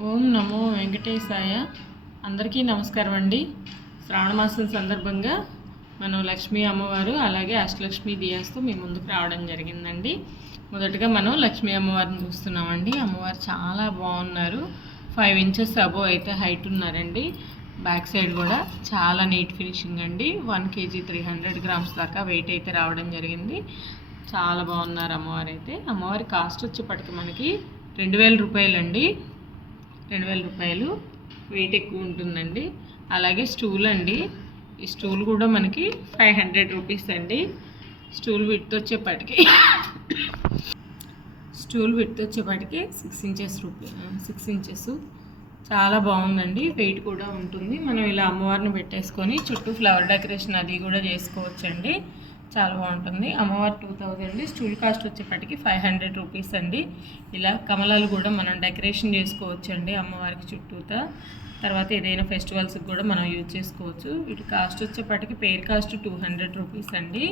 ఓం నమో వెంకటేశాయ. అందరికీ నమస్కారం అండి. శ్రావణమాసం సందర్భంగా మనం లక్ష్మీ అమ్మవారు అలాగే అష్టలక్ష్మి దియాస్తో మీ ముందుకు రావడం జరిగిందండి. మొదటగా మనం లక్ష్మీ అమ్మవారిని చూస్తున్నామండి. అమ్మవారు చాలా బాగున్నారు. ఫైవ్ ఇంచెస్ అబోవ్ అయితే హైట్ ఉన్నారండి. బ్యాక్ సైడ్ కూడా చాలా నీట్ ఫినిషింగ్ అండి. One KG three hundred grams దాకా వెయిట్ అయితే రావడం జరిగింది. చాలా బాగున్నారు అమ్మవారు అయితే. అమ్మవారి కాస్ట్ వచ్చేప్పటికి మనకి రెండు వేల రూపాయలండి. రెండు వేల రూపాయలు వెయిట్ ఎక్కువ ఉంటుందండి. అలాగే స్టూల్ అండి. ఈ స్టూల్ కూడా మనకి ఫైవ్ హండ్రెడ్ రూపీస్ అండి. స్టూల్ విత్ వచ్చేపాటికి స్టూల్ విత్ వచ్చేపాటికి six inches rupee six inches చాలా బాగుందండి. వెయిట్ కూడా ఉంటుంది. మనం ఇలా అమ్మవారిని పెట్టేసుకొని చుట్టూ ఫ్లవర్ డెకరేషన్ అది కూడా చేసుకోవచ్చండి. చాలా బాగుంటుంది. అమ్మవారు టూ థౌజండ్ స్టూల్ కాస్ట్ వచ్చేప్పటికి ఫైవ్ హండ్రెడ్ రూపీస్ అండి. ఇలా కమలాలు కూడా మనం డెకరేషన్ చేసుకోవచ్చండి అమ్మవారికి చుట్టూతా. తర్వాత ఏదైనా ఫెస్టివల్స్కి కూడా మనం యూజ్ చేసుకోవచ్చు. వీటి కాస్ట్ వచ్చేప్పటికి pair cost two hundred rupees అండి.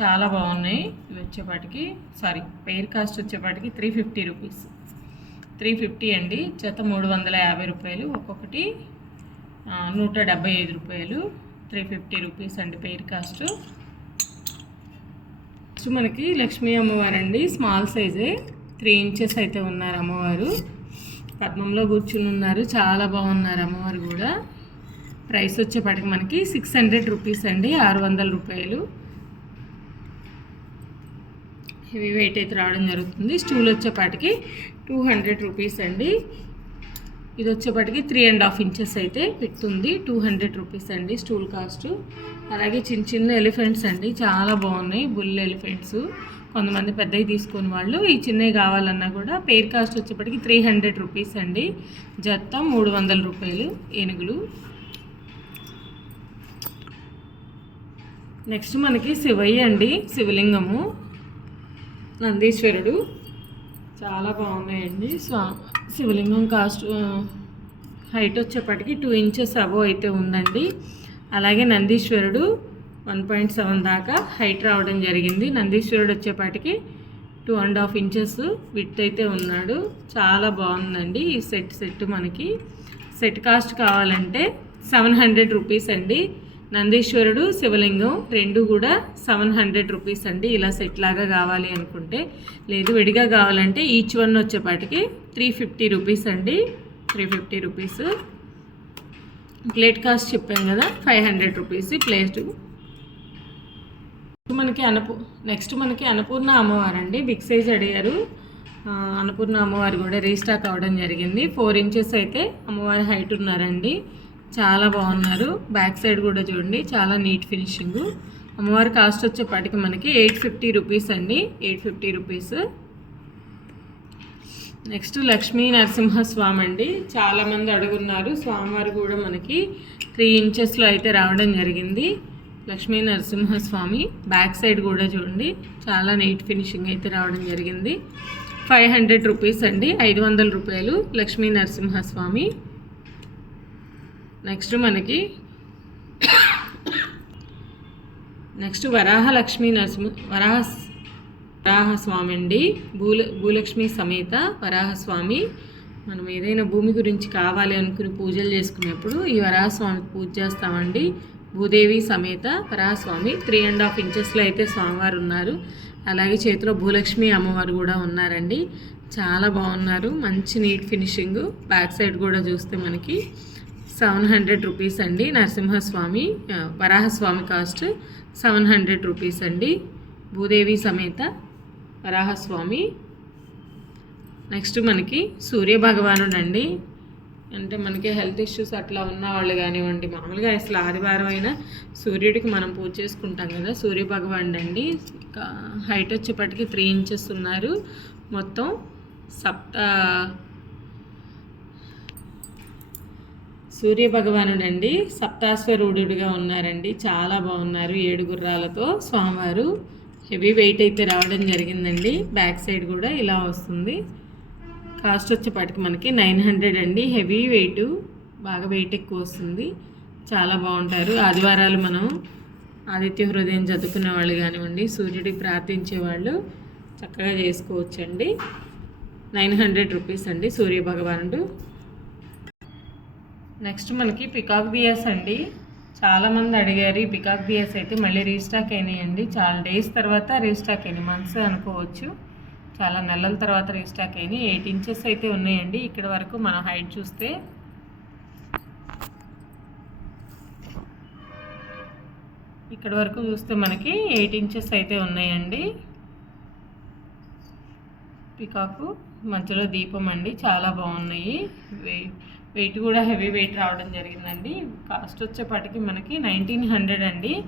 చాలా బాగున్నాయి. ఇవి వచ్చేపాటికి సారీ పేర్ కాస్ట్ వచ్చేపాటికి three fifty rupees three fifty అండి. జత మూడు వందల యాభై రూపాయలు ఒక్కొక్కటి. నూట డెబ్బై ఐదు రూపాయలు. త్రీ ఫిఫ్టీ రూపీస్ అండి పేర్ కాస్ట్ నెక్స్ట్ మనకి లక్ష్మీ అమ్మవారు అండి స్మాల్ సైజే. త్రీ ఇంచెస్ అయితే ఉన్నారు అమ్మవారు. పద్మంలో కూర్చుని ఉన్నారు. చాలా బాగున్నారు అమ్మవారు కూడా. ప్రైస్ వచ్చేపాటికి మనకి సిక్స్ హండ్రెడ్ రూపీస్ అండి. ఆరు వందల రూపాయలు. హెవీ వెయిట్ అయితే రావడం జరుగుతుంది. స్టూల్ వచ్చేపాటికి టూ హండ్రెడ్ రూపీస్ అండి. ఇది వచ్చేప్పటికి త్రీ అండ్ హాఫ్ ఇంచెస్ అయితే పెట్టుంది. టూ హండ్రెడ్ రూపీస్ అండి స్టూల్ కాస్ట్ అలాగే చిన్న చిన్న ఎలిఫెంట్స్ అండి. చాలా బాగున్నాయి బుల్ ఎలిఫెంట్స్ కొంతమంది పెద్దవి తీసుకుని వాళ్ళు ఈ చిన్నవి కావాలన్నా కూడా పేర్ కాస్ట్ వచ్చేప్పటికి త్రీ హండ్రెడ్ రూపీస్ అండి. జత్త మూడు వందల రూపాయలు ఏనుగులు. నెక్స్ట్ మనకి శివయ్య అండి శివలింగము. నందీశ్వరుడు. చాలా బాగున్నాయండి. స్వా శివలింగం కాస్ట్ హైట్ వచ్చేప్పటికి టూ ఇంచెస్ అబో అయితే ఉందండి. అలాగే నందీశ్వరుడు వన్ పాయింట్ సెవెన్ దాకా హైట్ రావడం జరిగింది. నందీశ్వరుడు వచ్చేపాటికి two and half inches width అయితే ఉన్నాడు. చాలా బాగుందండి ఈ సెట్ సెట్ మనకి. సెట్ కాస్ట్ కావాలంటే సెవెన్ హండ్రెడ్ రూపీస్ అండి. నందీశ్వరుడు శివలింగం రెండు కూడా సెవెన్ హండ్రెడ్ రూపీస్ అండి. ఇలా సెట్ లాగా కావాలి అనుకుంటే. లేదు విడిగా కావాలంటే ఈచ్ వన్ వచ్చేపాటికి త్రీ ఫిఫ్టీ రూపీస్ అండి. Three fifty rupees. Plate cost చెప్పాను కదా ఫైవ్ హండ్రెడ్ రూపీస్ ప్లేట్ మనకి అన్నపూ నెక్స్ట్ మనకి అన్నపూర్ణ అమ్మవారు అండి బిగ్ సైజ్ అడిగారు. అన్నపూర్ణ అమ్మవారు కూడా రీస్టాక్ అవ్వడం జరిగింది. ఫోర్ ఇంచెస్ అయితే అమ్మవారి హైట్ ఉన్నారండి. చాలా బాగున్నారు. బ్యాక్ సైడ్ కూడా చూడండి చాలా నీట్ ఫినిషింగ్. అమ్మవారి కాస్ట్ వచ్చేపాటికి మనకి ఎయిట్ ఫిఫ్టీ రూపీస్ అండి. Eight fifty rupees. Next Lakshmi Narasimhaswamy అండి. చాలామంది అడుగున్నారు. స్వామివారు కూడా మనకి త్రీ ఇంచెస్లో అయితే రావడం జరిగింది. లక్ష్మీ నరసింహస్వామి బ్యాక్ సైడ్ కూడా చూడండి. చాలా నీట్ ఫినిషింగ్ అయితే రావడం జరిగింది. ఫైవ్ హండ్రెడ్ రూపీస్ అండి. ఐదు వందల రూపాయలు లక్ష్మీ నరసింహస్వామి. నెక్స్ట్ మనకి నెక్స్ట్ వరాహ లక్ష్మీ నరసింహ వరాహ వరాహస్వామి అండి భూల భూలక్ష్మి సమేత వరాహస్వామి మనం ఏదైనా భూమి గురించి కావాలి అనుకుని పూజలు చేసుకునేప్పుడు ఈ వరాహస్వామి పూజ చేస్తామండి. భూదేవి సమేత వరాహస్వామి త్రీ అండ్ హాఫ్ ఇంచెస్లో అయితే స్వామివారు ఉన్నారు. అలాగే చేతిలో భూలక్ష్మి అమ్మవారు కూడా ఉన్నారండి. చాలా బాగున్నారు. మంచి నీట్ ఫినిషింగ్. బ్యాక్ సైడ్ కూడా చూస్తే మనకి సెవెన్ హండ్రెడ్ రూపీస్ అండి Narasimhaswamy. Varahaswamy cost seven hundred rupees అండి. భూదేవి సమేత వరాహస్వామి. నెక్స్ట్ మనకి సూర్య భగవానుడు అండి అంటే మనకి హెల్త్ ఇష్యూస్ అట్లా ఉన్న వాళ్ళు కానివ్వండి మామూలుగా అసలు ఆదివారం అయినా సూర్యుడికి మనం పూజ చేసుకుంటాం కదా సూర్య భగవానుడు అండి హైట్ వచ్చేప్పటికి త్రీ ఇంచెస్ ఉన్నారు. మొత్తం సప్త సూర్య భగవానుడు అండి సప్తాశ్వరూఢుడిగా ఉన్నారండి. చాలా బాగున్నారు. ఏడు గుర్రాలతో స్వామివారు. హెవీ వెయిట్ అయితే రావడం జరిగిందండి. బ్యాక్ సైడ్ కూడా ఇలా వస్తుంది. కాస్ట్ వచ్చేపాటికి మనకి నైన్ హండ్రెడ్ అండి. హెవీ వెయిట్ బాగా వెయిట్ ఎక్కువ వస్తుంది. చాలా బాగుంటారు. ఆదివారాలు మనం ఆదిత్య హృదయం చదువుకునే వాళ్ళు కానివ్వండి సూర్యుడికి ప్రార్థించే వాళ్ళు చక్కగా చేసుకోవచ్చండి. నైన్ హండ్రెడ్ రూపీస్ అండి సూర్య భగవానుడు నెక్స్ట్ మనకి పికాక్ దియాస్ అండి. చాలామంది అడిగారు ఈ పికాక్ దియాస్ అయితే మళ్ళీ రీస్టాక్ అయినాయండి. చాలా డేస్ తర్వాత రీస్టాక్ అయినాయి. మంత్స్ అనుకోవచ్చు. చాలా నెలల తర్వాత రీస్టాక్ అయినాయి. ఎయిట్ ఇంచెస్ అయితే ఉన్నాయండి. ఇక్కడ వరకు మనం హైట్ చూస్తే ఇక్కడ వరకు చూస్తే మనకి ఎయిట్ ఇంచెస్ అయితే ఉన్నాయండి. పికాకు మధ్యలో దీపం అండి. చాలా బాగున్నాయి. వెయిట్ కూడా హెవీ వెయిట్ రావడం జరిగిందండి. కాస్ట్ వచ్చేపాటికి మనకి నైన్టీన్ హండ్రెడ్ అండి.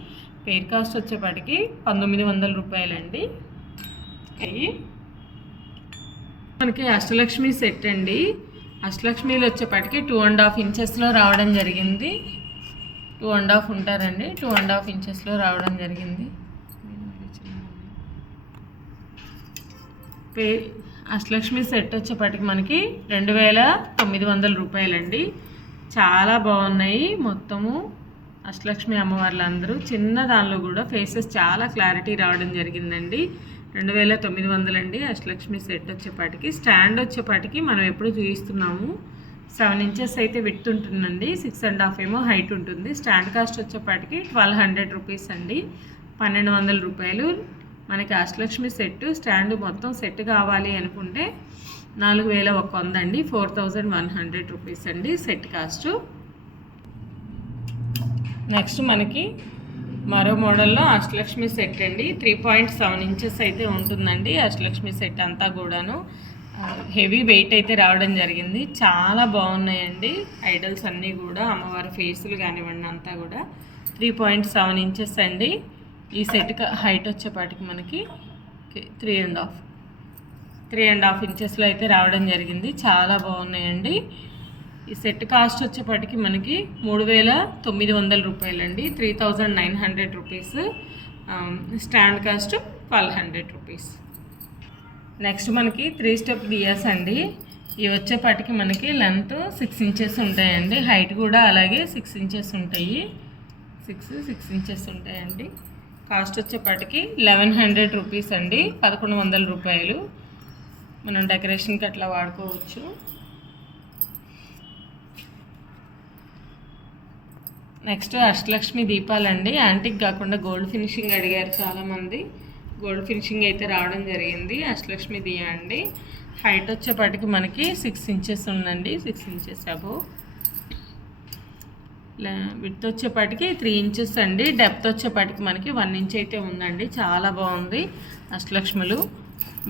పేర్ కాస్ట్ వచ్చేపాటికి పంతొమ్మిది వందల రూపాయలండి. అయ్యి మనకి అష్టలక్ష్మి సెట్ అండి. అష్టలక్ష్మిలు వచ్చేపాటికి టూ అండ్ హాఫ్ ఇంచెస్లో రావడం జరిగింది. టూ అండ్ హాఫ్ ఉంటారండి. టూ అండ్ హాఫ్ ఇంచెస్లో రావడం జరిగింది. పే అష్టలక్ష్మి సెట్ వచ్చేపాటికి మనకి రెండు వేల తొమ్మిది వందల రూపాయలండి. చాలా బాగున్నాయి మొత్తము. అష్టలక్ష్మి అమ్మవార్లు అందరూ చిన్న దానిలో కూడా ఫేసెస్ చాలా క్లారిటీ రావడం జరిగిందండి. రెండు వేల తొమ్మిది వందలండి అష్టలక్ష్మి సెట్ వచ్చేపాటికి. స్టాండ్ వచ్చేపాటికి మనం ఎప్పుడు చూపిస్తున్నాము సెవెన్ ఇంచెస్ అయితే విత్ ఉంటుందండి. సిక్స్ అండ్ హాఫ్ ఏమో హైట్ ఉంటుంది. స్టాండ్ కాస్ట్ వచ్చేపాటికి ట్వెల్వ్ హండ్రెడ్ రూపీస్ అండి. పన్నెండు వందల రూపాయలు మనకి అష్టలక్ష్మి సెట్ స్టాండ్ మొత్తం సెట్ కావాలి అనుకుంటే నాలుగు వేల ఒక వంద అండి four thousand one hundred rupees అండి సెట్ కాస్ట్. నెక్స్ట్ మనకి మరో మోడల్లో అష్టలక్ష్మి సెట్ అండి. త్రీ పాయింట్ సెవెన్ ఇంచెస్ అయితే ఉంటుందండి అష్టలక్ష్మి సెట్ అంతా కూడాను. హెవీ వెయిట్ అయితే రావడం జరిగింది. చాలా బాగున్నాయండి. ఐడల్స్ అన్నీ కూడా అమ్మవారి ఫేసులు కానివ్వండి అంతా కూడా. త్రీ పాయింట్ సెవెన్ ఇంచెస్ అండి. ఈ సెట్ హైట్ వచ్చేపాటికి మనకి three and half three and half ఇంచెస్లో అయితే రావడం జరిగింది. చాలా బాగున్నాయండి. ఈ సెట్ కాస్ట్ వచ్చేపాటికి మనకి మూడు వేల తొమ్మిది వందల రూపాయలండి. Three thousand nine hundred rupees stand cost twelve hundred rupees next మనకి త్రీ స్టెప్ డియాస్ అండి. ఇవి వచ్చేపాటికి మనకి లెంత్ సిక్స్ ఇంచెస్ ఉంటాయండి. హైట్ కూడా అలాగే సిక్స్ ఇంచెస్ ఉంటాయి. సిక్స్ సిక్స్ ఇంచెస్ ఉంటాయండి. కాస్ట్ వచ్చేపాటికి లెవెన్ హండ్రెడ్ రూపీస్ అండి. పదకొండు వందల రూపాయలు. మనం డెకరేషన్కి అట్లా వాడుకోవచ్చు. నెక్స్ట్ అష్టలక్ష్మి దీపాలండి. యాంటిక్ కాకుండా గోల్డ్ ఫినిషింగ్ అడిగారు చాలామంది. గోల్డ్ ఫినిషింగ్ అయితే రావడం జరిగింది. అష్టలక్ష్మి దియా అండి. హైట్ వచ్చేపాటికి మనకి సిక్స్ ఇంచెస్ ఉందండి. సిక్స్ ఇంచెస్ అబో విత్ వచ్చేపాటికి త్రీ ఇంచెస్ అండి. డెప్త్ వచ్చేపాటికి మనకి వన్ ఇంచ్ అయితే ఉందండి. చాలా బాగుంది. అష్టలక్ష్ములు.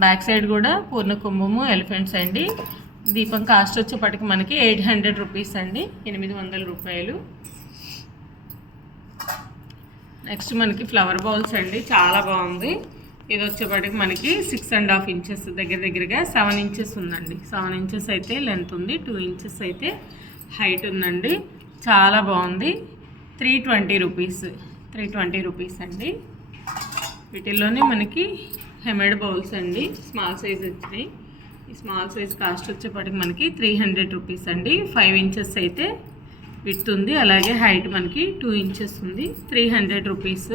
బ్యాక్ సైడ్ కూడా పూర్ణ కుంభము ఎలిఫెంట్స్ అండి. దీపం కాస్ట్ వచ్చేపాటికి మనకి ఎయిట్ హండ్రెడ్ రూపీస్ అండి. ఎనిమిది వందల రూపాయలు. నెక్స్ట్ మనకి ఫ్లవర్ బౌల్స్ అండి. చాలా బాగుంది. ఇది వచ్చేపాటికి మనకి సిక్స్ అండ్ హాఫ్ ఇంచెస్ దగ్గర దగ్గరగా సెవెన్ ఇంచెస్ ఉందండి. సెవెన్ ఇంచెస్ అయితే లెంత్ ఉంది. టూ ఇంచెస్ అయితే హైట్ ఉందండి. చాలా బాగుంది. Three twenty rupees three twenty rupees అండి. వీటిల్లోనే మనకి హెమెడ్ బౌల్స్ అండి స్మాల్ సైజ్ వచ్చినాయి. ఈ స్మాల్ సైజ్ కాస్ట్ వచ్చేపాటికి మనకి త్రీ హండ్రెడ్ రూపీస్ అండి. ఫైవ్ ఇంచెస్ అయితే విత్ ఉంది. అలాగే హైట్ మనకి టూ ఇంచెస్ ఉంది. Three hundred rupees.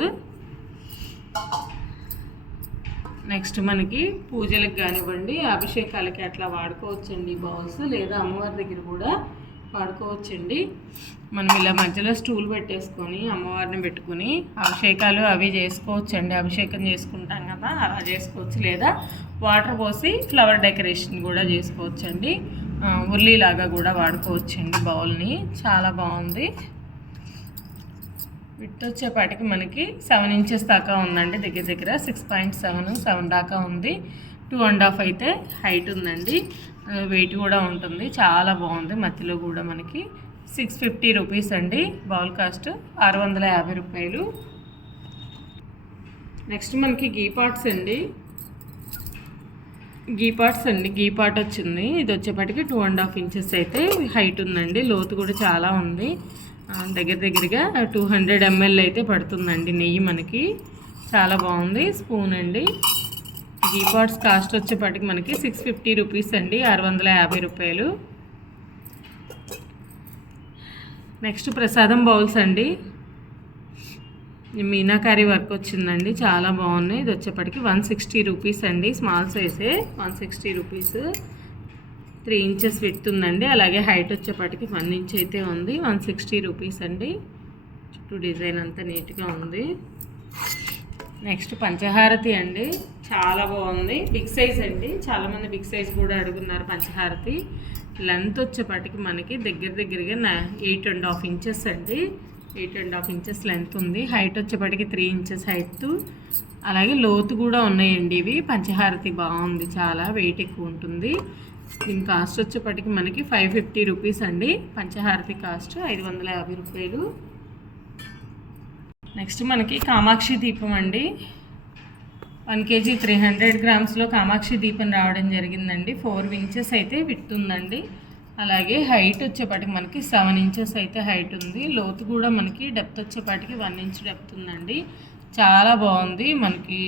నెక్స్ట్ మనకి పూజలకు కానివ్వండి అభిషేకాలకి అట్లా వాడుకోవచ్చండి బౌల్స్. లేదా అమ్మవారి దగ్గర కూడా వాడుకోవచ్చండి. మనం ఇలా మధ్యలో స్టూల్ పెట్టేసుకొని అమ్మవారిని పెట్టుకొని అభిషేకాలు అవి చేసుకోవచ్చండి. అభిషేకం చేసుకుంటాం కదా అలా చేసుకోవచ్చు. లేదా వాటర్ పోసి ఫ్లవర్ డెకరేషన్ కూడా చేసుకోవచ్చండి. ఉల్లిలాగా కూడా వాడుకోవచ్చండి బౌల్ని. చాలా బాగుంది. విత్ వచ్చేపాటికి మనకి సెవెన్ ఇంచెస్ దాకా ఉందండి. దగ్గర దగ్గర సిక్స్ పాయింట్ సెవెన్ సెవెన్ దాకా ఉంది. టూ అండ్ హాఫ్ అయితే హైట్ ఉందండి. వెయిట్ కూడా ఉంటుంది. చాలా బాగుంది మధ్యలో కూడా మనకి. సిక్స్ ఫిఫ్టీ రూపీస్ అండి బౌల్ కాస్ట్ ఆరు వందల యాభై రూపాయలు. నెక్స్ట్ మనకి గీ పాట్స్ అండి. గీ పాట్స్ అండి గీ పాట్ వచ్చింది. ఇది వచ్చేప్పటికి టూ అండ్ హాఫ్ ఇంచెస్ అయితే హైట్ ఉందండి. లోతు కూడా చాలా ఉంది. దగ్గర దగ్గరగా టూ హండ్రెడ్ ఎంఎల్ అయితే పడుతుందండి నెయ్యి మనకి. చాలా బాగుంది. స్పూన్ అండి. గీ పాట్స్ కాస్ట్ వచ్చేపాటికి మనకి సిక్స్ ఫిఫ్టీ రూపీస్ అండి ఆరు వందల యాభై రూపాయలు. నెక్స్ట్ ప్రసాదం బౌల్స్ అండి. మీనాకారి వర్క్ వచ్చిందండి చాలా బాగున్నాయి. ఇది వచ్చేప్పటికి వన్ సిక్స్టీ రూపీస్ అండి small సైజే one sixty rupees. Three inches width ఉందండి అలాగే హైట్ వచ్చేప్పటికి వన్ ఇంచ్ అయితే ఉంది వన్ సిక్స్టీ రూపీస్ అండి. చుట్టూ డిజైన్ అంతా నీట్గా ఉంది. నెక్స్ట్ పంచహారతి అండి చాలా బాగుంది. బిగ్ సైజ్ అండి చాలామంది బిగ్ సైజ్ కూడా అడుగున్నారు పంచహారతి. లెంత్ వచ్చేపాటికి మనకి దగ్గర దగ్గరగా ఎయిట్ అండ్ హాఫ్ ఇంచెస్ అండి. Eight and half inches length ఉంది. హైట్ వచ్చేపాటికి త్రీ ఇంచెస్ హైట్. అలాగే లోతు కూడా ఉన్నాయండి ఇవి. పంచహారతి బాగుంది చాలా వెయిట్ ఎక్కువ ఉంటుంది. దీని కాస్ట్ వచ్చేపాటికి మనకి ఫైవ్ ఫిఫ్టీ రూపీస్ అండి. పంచహారతి కాస్ట్ ఐదు వందల యాభై రూపాయలు. నెక్స్ట్ మనకి కామాక్షి దీపం అండి. వన్ కేజీ త్రీ హండ్రెడ్ గ్రామ్స్లో కామాక్షి దీపం రావడం జరిగిందండి. ఫోర్ ఇంచెస్ అయితే విట్టుందండి అలాగే హైట్ వచ్చేపాటికి మనకి సెవెన్ ఇంచెస్ అయితే హైట్ ఉంది. లోతు కూడా మనకి డెప్త్ వచ్చేపాటికి వన్ ఇంచ్ డెప్త్ ఉందండి. చాలా బాగుంది మనకి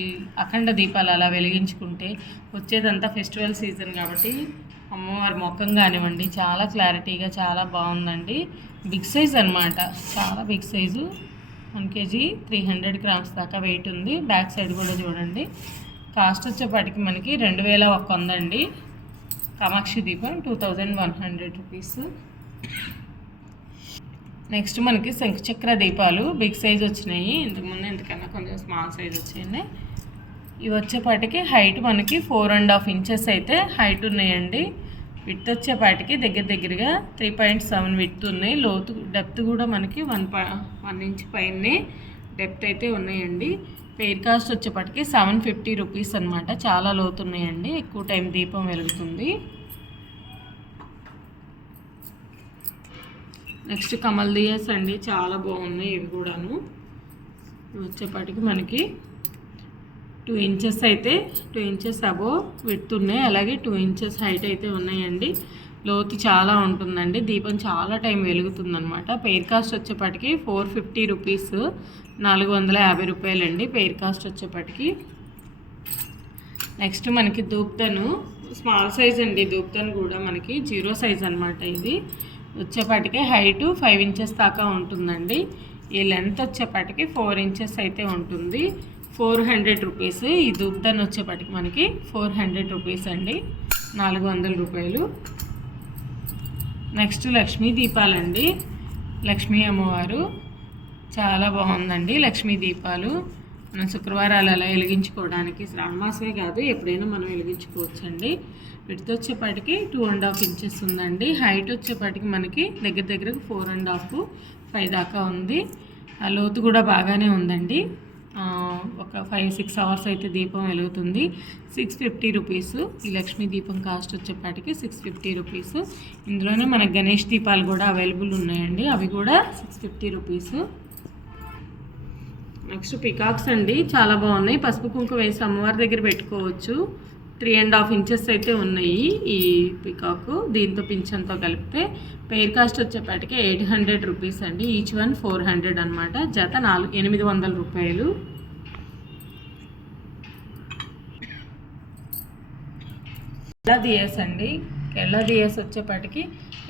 అఖండ దీపాలు అలా వెలిగించుకుంటే. వచ్చేదంతా ఫెస్టివల్ సీజన్ కాబట్టి అమ్మవారి ముఖం కానివ్వండి చాలా క్లారిటీగా చాలా బాగుందండి. బిగ్ సైజ్ అనమాట చాలా big size. One KG three hundred grams దాకా వెయిట్ ఉంది. బ్యాక్ సైడ్ కూడా చూడండి. కాస్ట్ వచ్చేపాటికి మనకి రెండు వేల ఒక వంద అండి కామాక్షి దీపం two thousand one hundred rupees. Next మనకి శంఖచక్ర దీపాలు. బిగ్ సైజ్ వచ్చినాయి. ఇంతకుముందు ఇంతకన్నా కొంచెం స్మాల్ సైజ్ వచ్చాయండి. ఇవి వచ్చేపాటికి హైట్ మనకి ఫోర్ అండ్ హాఫ్ ఇంచెస్ అయితే హైట్ ఉన్నాయండి. విత్ వచ్చేపాటికి దగ్గర దగ్గరగా త్రీ పాయింట్ సెవెన్ విత్ ఉన్నాయి. లోతు డెప్త్ కూడా మనకి వన్ పా వన్ ఇంచ్ పైనే డెప్త్ అయితే ఉన్నాయండి. పెయిర్ కాస్ట్ వచ్చేపాటికి సెవెన్ ఫిఫ్టీ రూపీస్ అనమాట చాలా లోతు ఉన్నాయండి. ఎక్కువ టైం దీపం వెలుగుతుంది. నెక్స్ట్ కమల్ దియాస్ అండి. చాలా బాగున్నాయి ఇవి కూడాను. వచ్చేపాటికి మనకి టూ ఇంచెస్ అయితే టూ ఇంచెస్ అబో విడ్త్ ఉన్నాయి. అలాగే టూ ఇంచెస్ హైట్ అయితే ఉన్నాయండి. లోతు చాలా ఉంటుందండి. దీపం చాలా టైం వెలుగుతుందనమాట పెయిర్ కాస్ట్ వచ్చేప్పటికి ఫోర్ ఫిఫ్టీ రూపీస్ నాలుగు వందల యాభై రూపాయలండి పెయిర్ కాస్ట్ వచ్చేప్పటికి నెక్స్ట్ మనకి దూప్తను స్మాల్ సైజ్ అండి దూప్తను కూడా మనకి జీరో సైజ్ అనమాట ఇది. వచ్చేపాటికి హైట్ ఫైవ్ ఇంచెస్ దాకా ఉంటుందండి. ఈ లెంత్ వచ్చేపాటికి ఫోర్ ఇంచెస్ అయితే ఉంటుంది. Four hundred rupees. ఈ దుబ్దన్ వచ్చేపాటికి మనకి ఫోర్ హండ్రెడ్ రూపీస్ అండి. నాలుగు వందల రూపాయలు. నెక్స్ట్ లక్ష్మీ దీపాలండి. లక్ష్మీ అమ్మవారు. చాలా బాగుందండి లక్ష్మీ దీపాలు. మనం శుక్రవారాలు అలా వెలిగించుకోవడానికి శ్రావణమాసమే కాదు ఎప్పుడైనా మనం వెలిగించుకోవచ్చండి. విడత వచ్చేపాటికి టూ అండ్ హాఫ్ ఇంచెస్ ఉందండి. హైట్ వచ్చేపాటికి మనకి దగ్గర దగ్గర ఫోర్ అండ్ హాఫ్ ఫైవ్ దాకా ఉంది. ఆ లోతు కూడా బాగానే ఉందండి. ఒక ఫైవ్ సిక్స్ అవర్స్ అయితే దీపం వెలుగుతుంది. సిక్స్ ఫిఫ్టీ రూపీస్ ఈ లక్ష్మీ దీపం కాస్ట్ వచ్చేపాటికి సిక్స్ ఫిఫ్టీ రూపీస్ ఇందులోనే మనకి గణేష్ దీపాలు కూడా అవైలబుల్ ఉన్నాయండి. అవి కూడా six fifty rupees next peacocks అండి. చాలా బాగున్నాయి. పసుపు కుంకుమ వేసి అమ్మవారి దగ్గర పెట్టుకోవచ్చు. త్రీ అండ్ హాఫ్ ఇంచెస్ అయితే ఉన్నాయి ఈ పికాకు. దీంతో పింఛన్తో కలిపితే పెయిర్ కాస్ట్ వచ్చేపాటికి ఎయిట్ హండ్రెడ్ రూపీస్ అండి. ఈచ్ వన్ ఫోర్ హండ్రెడ్ అనమాట జత నాలుగు ఎనిమిది వందల రూపాయలు. కెళ్ళ దియస్ అండి. కెళ్ళ దియస్ వచ్చేపాటికి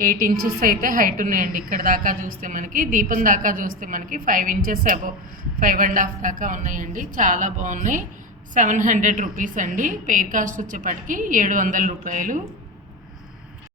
ఎయిట్ ఇంచెస్ అయితే హైట్ ఉన్నాయండి. ఇక్కడ దాకా చూస్తే మనకి దీపం దాకా చూస్తే మనకి five inches above five and half దాకా ఉన్నాయండి. చాలా బాగున్నాయి. సెవెన్ హండ్రెడ్ రూపీస్ అండి. పే కాస్ట్ వచ్చేపాటికి ఏడు వందల రూపాయలు.